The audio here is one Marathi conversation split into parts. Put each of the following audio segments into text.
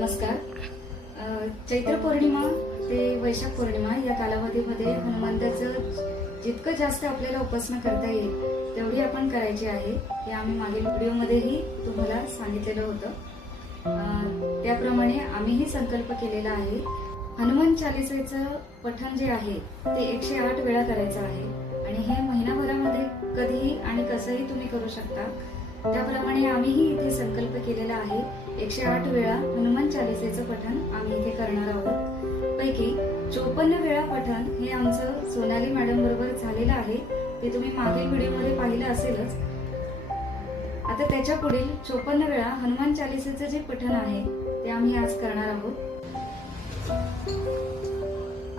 नमस्कार. चैत्र पौर्णिमा ते वैशाख पौर्णिमा या कालावधीमध्ये हनुमंताचं जितकं जास्त आपल्याला उपासना करता येईल तेवढी आपण करायची आहे. हे आम्ही मागील व्हिडिओमध्येही तुम्हाला सांगितलेलं होतं. त्याप्रमाणे आम्हीही संकल्प केलेला आहे. हनुमान चालिसेचं पठण जे आहे ते 108 वेळा करायचं आहे आणि हे महिनाभरामध्ये कधीही आणि कसंही तुम्ही करू शकता. त्याप्रमाणे आम्हीही इथे संकल्प केलेला आहे. 108 वेळा हनुमान चालिसेचं पठण आम्ही इथे करणार आहोत. पैकी 54 वेळा पठण हे आमचं सोनाली मॅडम बरोबर झालेलं आहे. ते तुम्ही मागील व्हिडिओमध्ये पाहिलं असेलच. आता त्याच्या पुढील 54 वेळा हनुमान चालिसेचं जे पठण आहे ते आम्ही आज करणार आहोत.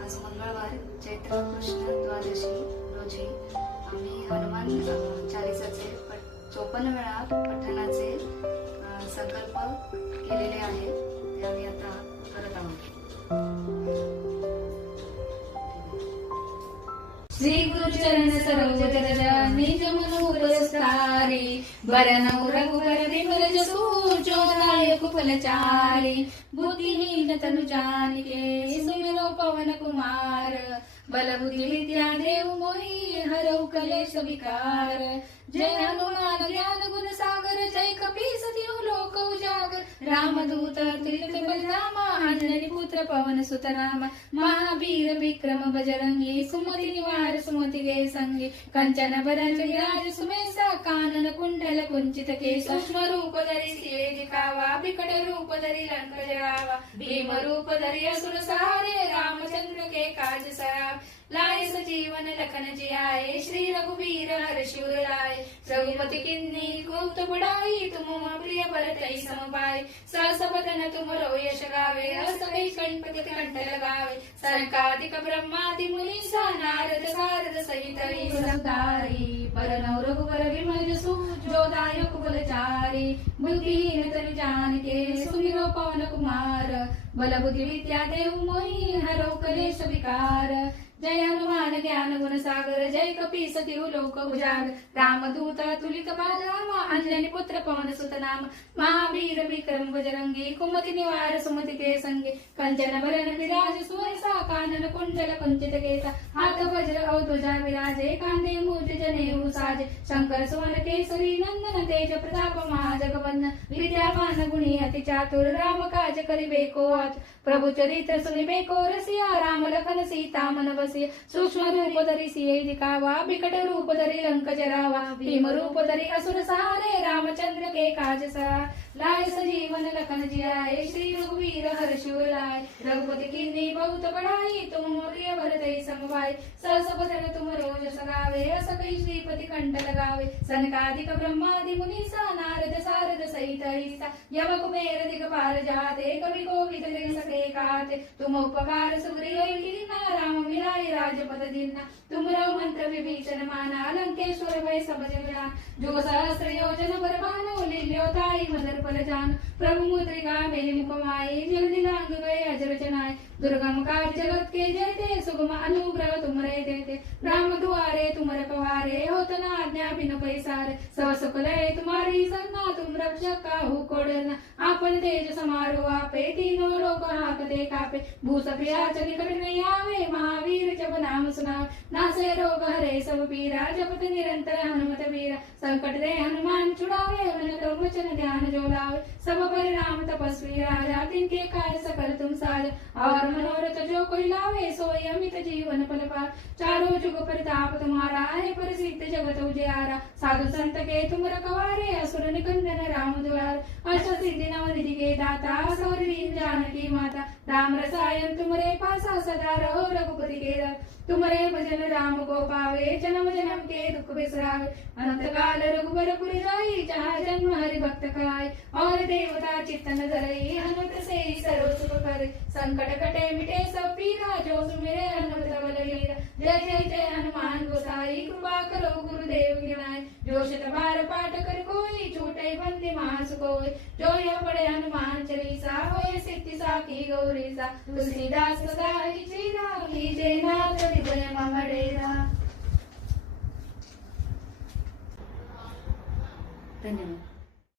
आज मंगळवार चैत्र कृष्ण द्वादशी रोजी आम्ही हनुमान चालिसाचे 54 वेळा पठणाचे संकल्प केलेले आहे. ते आम्ही आता करत आहोत. श्री गुरुचरण सरोज रज निज मनोरस्तारी बरनौ रघुवर विमल जसु जोदायक फलचारी बुद्धिहीन तनु जानिके सुमिरो पवन कुमार बल बुद्धि विद्या देव मोहि हरौ कलेश विकार. जय हनुमान ज्ञान गुण सागर जय कपीस तिहु लोक उजागर रामदूत तुल्य बलरामा अंजनी पुत्र पवन सुत राम महावीर विक्रम बजरंगी सुमति निवार सुमति के संगी कंचन बरन विराज सुमेसा कानन कुंडल कुंचित केश सूक्ष्म रूप धरि सिए दिखावा विकट रूप धरि लंक जरावा भीम रूप धरि असुर सहारे रामचंद्र के काज सराव लाए सजीवन लखन जियाए श्री रघुवीर हर्षि उर लाए रघुपति किन्नी खूब बढ़ाई तुम प्रिय भरतहि सम पाए सहस बदन तुमरो यश गावे अस कहि गणपति कंठ लगावे सनकादिक ब्रह्मादि मुनीसा नारद सारद सहित ईश्वरधारी बरनौ रघुवर विमल जसु जो दायक फलचारी बुद्धिहीन तनु जानिके सुमिरो पवन कुमार बल बुद्धि विद्या देव मोहि हरौ कलेश विकार. जय हनुमान ज्ञान गुण सागर जय कपीस तिहु लोक उजागर रामदूत तुलित बालराम अंजनी पुत्र पवन सुत नाम महावीर विक्रम बजरंगी कुमति निवार सुमति के संगी कंचन बरन विराज सुवेसा कानन कुंडल कुंचित केसा हाथ वज्र और ध्वजा विराजे कांधे मूर्ति जनेऊ साजे शंकर सुवन केसरी नंदन तेज प्रताप महाजगवंदन विद्यावान गुणी अति चातुर राम काज करिबे को आतुर प्रभु चरित्र सुनिबे को रसिया राम लखन सीता मन बसिया सूक्ष्म रूप धरि सिए दिखावा विकट रूप धरि लंक जरावा भीम रूप धरि असुर सहारे रामचंद्र के काज सराय लाए सजीवन लखन जियाए श्री रघुवीर हर्षि उर लाए रघुपति किन्नी बहुत बढ़ाई तुम प्रिय भरतहि सम भाई सहस बदन तुम रोज सगावे अस कहि श्रीपति कंठ लगावे सनकादिक ब्रह्मादि मुनीसा नारद सारद सहित ईसा यम कुबेर दिगपाल जाते कवि कोविद सके काते तुम उपकार सुग्रीव कीना राम मिलाए राजपद दीना तुमरो मंत्र विभीषण माना लंकेश्वर भय सब जग जान जो सहस्र योजन बरबानो लील्योताई मदर फल जान प्रभु मुद्रिका मेहि मुख माई जल्दी लांग गए अजर जनाय दुर्गम काज जगत के जेते सुगम अनुग्रह तुमरे देते राम दुआरे तुम रखवारे होत न आज्ञा बिनु पैसारे सब सुख लय तुम्हारी सरना तुम रक्षक काहू को डरना आपन तेज समारो आपे तीनों लोक हाकते कापे भूस प्रिया निकट नहीं आवे महावीर जब नाम सुनावे नासे रोग हरे सब पीरा जपत निरंतर हनुमत वीरा संकट दे हनुमान छुड़ावे मन क्रम वचन ध्यान जो लावे सब परिणाम तपस्वी राजा तिनके काय सकल तुम साजा और मनोरथ जो कोई लावे सोई अमित जीवन फल पार चारों जुग प्रताप तुम्हारा है प्रसिद्ध जगत उजियारा साधु संत के तुम रखवारे असुर निकंदन राम दुलार अष्ट सिद्धि नवनिधि के दाता सौरी जानकी माता राम रसायन तुमरे पासा सदा रहो रघुपति के दास तुमरे भजन राम को पावे जन्म जन्म के दुख बिसरावे अनंत काल रघुबर पुर जाई जहाँ जन्म हरि भक्त खाए और देवता चित्तन धरई हनुमत से सर्व सुख करे संकट कटे मिटे सब पीरा जो सुमिरे हनुमत बलवीरा. जय जय जय हनुमान गोसाई कृपा करो गुरुदेव की नाय जो शत बार पाठ कर कोई छूटे बंदी मास कोई जो यह पढ़े हनुमान चालीसा होए सिद्धि साखी गौरीसा तुलसीदास सदा ही चीरा लीजे नाथ हृदय मम डेरा. धन्यवाद.